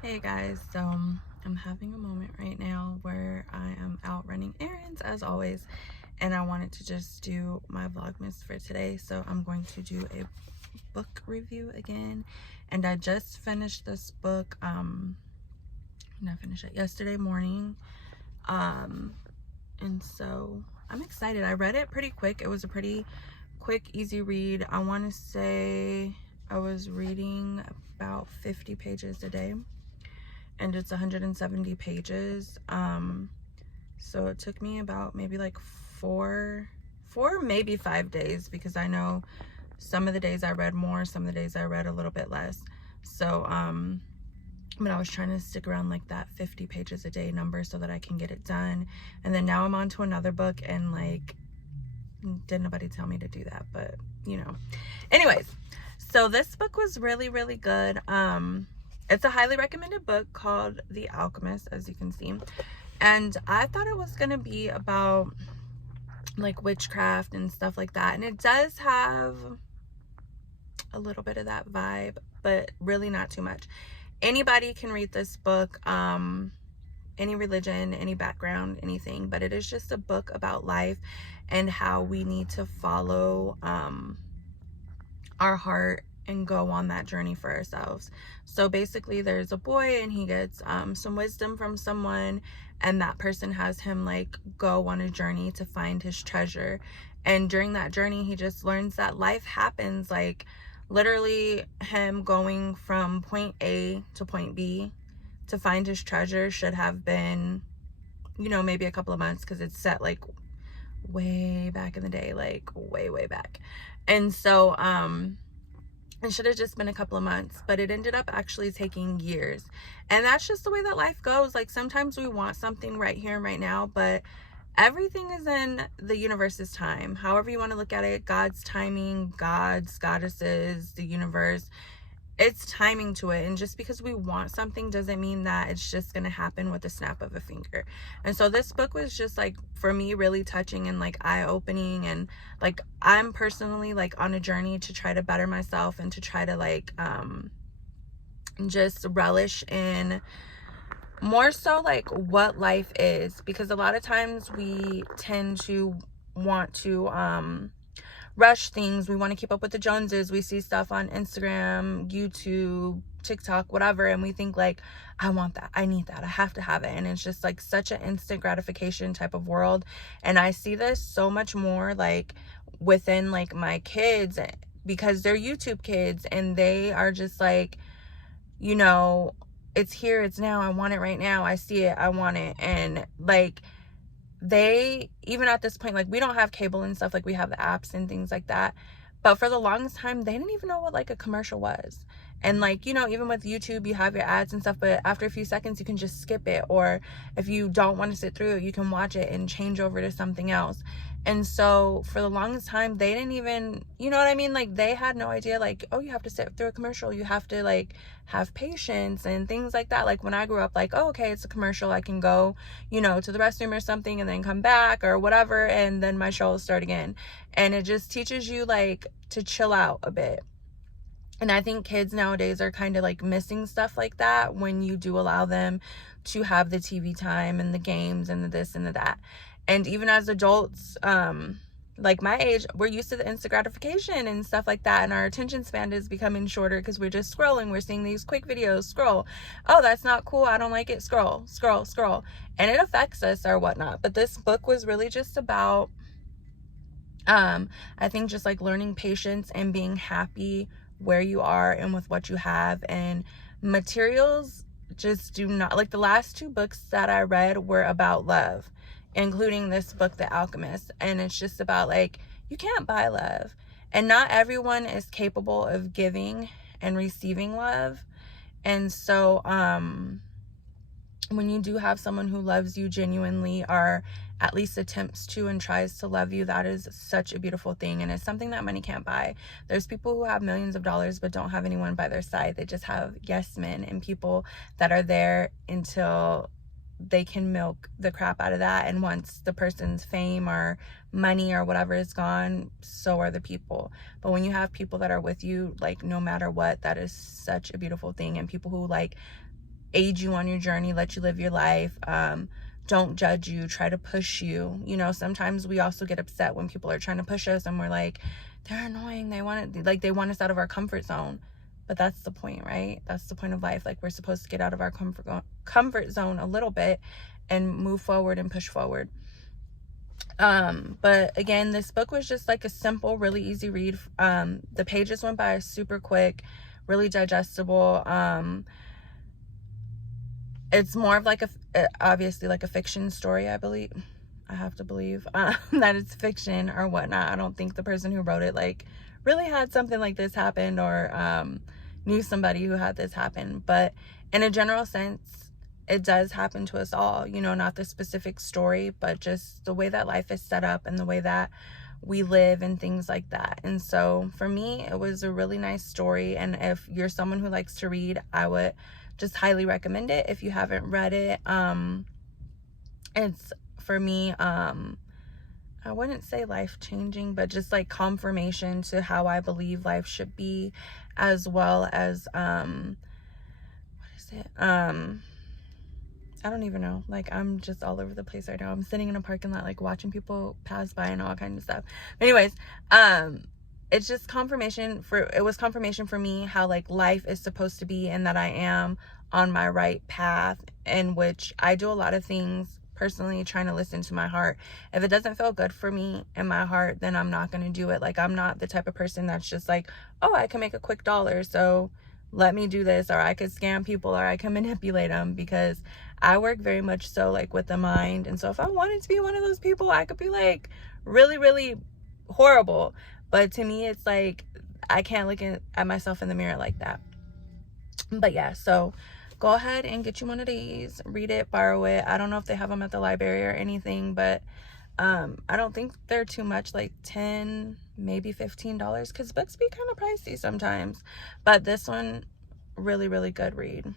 Hey guys, so I'm having a moment right now where I am out running errands as always, and I wanted to just do my Vlogmas for today. So I'm going to do a book review again, and I just finished this book. I finished it yesterday morning, and so I'm excited. I read it pretty quick. It was a pretty quick, easy read. I want to say I was reading about 50 pages a day, and it's 170 pages. So it took me about maybe like four, maybe 5 days, because I know some of the days I read more, some of the days I read a little bit less. So but I was trying to stick around like that 50 pages a day number so that I can get it done. And then now I'm on to another book, and like, didn't nobody tell me to do that, but anyways, so this book was really, really good. It's a highly recommended book called The Alchemist, as you can see. And I thought it was going to be about like witchcraft and stuff like that. And it does have a little bit of that vibe, but really not too much. Anybody can read this book, any religion, any background, anything, but it is just a book about life and how we need to follow our heart and go on that journey for ourselves. So basically there's a boy, and he gets some wisdom from someone, and that person has him like go on a journey to find his treasure. And during that journey he just learns that life happens, like literally him going from point A to point B to find his treasure should have been, maybe a couple of months, because it's set like way back in the day, like way back. And so it should have just been a couple of months, but it ended up actually taking years. And that's just the way that life goes. Like sometimes we want something right here and right now, but everything is in the universe's time. However you want to look at it, God's timing, gods, goddesses, the universe, it's timing to it. And just because we want something doesn't mean that it's just going to happen with a snap of a finger. And so this book was just like, for me, really touching and like eye-opening. And like I'm personally like on a journey to try to better myself and to try to like just relish in more so like what life is, because a lot of times we tend to want to rush things. We want to keep up with the Joneses. We see stuff on Instagram, YouTube, TikTok, whatever, and we think like, I want that, I need that, I have to have it. And it's just like such an instant gratification type of world. And I see this so much more like within like my kids, because they're YouTube kids, and they are just like, it's here, it's now, I want it right now, I see it, I want it. And like, they, even at this point, like we don't have cable and stuff, like we have the apps and things like that, but for the longest time they didn't even know what like a commercial was. And like, even with YouTube you have your ads and stuff, but after a few seconds you can just skip it, or if you don't want to sit through it, you can watch it and change over to something else. And so for the longest time they didn't even, you know what I mean, like they had no idea like, oh, you have to sit through a commercial, you have to like have patience and things like that. Like when I grew up, like, oh, okay, it's a commercial, I can go to the restroom or something and then come back or whatever, and then my show will start again. And it just teaches you like to chill out a bit. And I think kids nowadays are kind of like missing stuff like that when you do allow them to have the TV time and the games and the this and the that. And even as adults, like my age, we're used to the instant gratification and stuff like that, and our attention span is becoming shorter because we're just scrolling. We're seeing these quick videos, scroll, oh, that's not cool, I don't like it, scroll, and it affects us or whatnot. But this book was really just about I think just like learning patience and being happy where you are and with what you have. And materials just do not, like the last two books that I read were about love, including this book, The Alchemist. And it's just about like, you can't buy love, and not everyone is capable of giving and receiving love. And so when you do have someone who loves you genuinely, or at least attempts to and tries to love you, that is such a beautiful thing. And it's something that money can't buy. There's people who have millions of dollars but don't have anyone by their side. They just have yes men and people that are there until they can milk the crap out of that. And once the person's fame or money or whatever is gone, so are the people. But when you have people that are with you, like no matter what, that is such a beautiful thing. And people who like aid you on your journey, let you live your life, don't judge you, try to push you. You know, sometimes we also get upset when people are trying to push us and we're like, they're annoying, they want us out of our comfort zone. But that's the point, right? That's the point of life. Like, we're supposed to get out of our comfort zone a little bit and move forward and push forward. But again, this book was just like a simple, really easy read. The pages went by super quick, really digestible. It's more of like obviously like a fiction story, I have to believe that it's fiction or whatnot. I don't think the person who wrote it like really had something like this happen, or knew somebody who had this happen. But in a general sense, it does happen to us all, you know, not the specific story, but just the way that life is set up and the way that we live and things like that. And so for me, it was a really nice story. And if you're someone who likes to read, I would just highly recommend it if you haven't read it. It's, for me, I wouldn't say life-changing, but just like confirmation to how I believe life should be, as well as what is it? I don't even know. Like, I'm just all over the place right now. I'm sitting in a parking lot, like watching people pass by and all kinds of stuff. But anyways, it's just confirmation for me how like life is supposed to be, and that I am on my right path, in which I do a lot of things personally trying to listen to my heart. If it doesn't feel good for me in my heart, then I'm not going to do it. Like, I'm not the type of person that's just like, oh, I can make a quick dollar, so let me do this, or I could scam people, or I can manipulate them, because I work very much so like with the mind. And so if I wanted to be one of those people, I could be like really, really horrible. But to me, it's like, I can't look at myself in the mirror like that. But yeah, so go ahead and get you one of these, read it, borrow it. I don't know if they have them at the library or anything, but I don't think they're too much, like $10, maybe $15, because books be kind of pricey sometimes. But this one, really, really good read.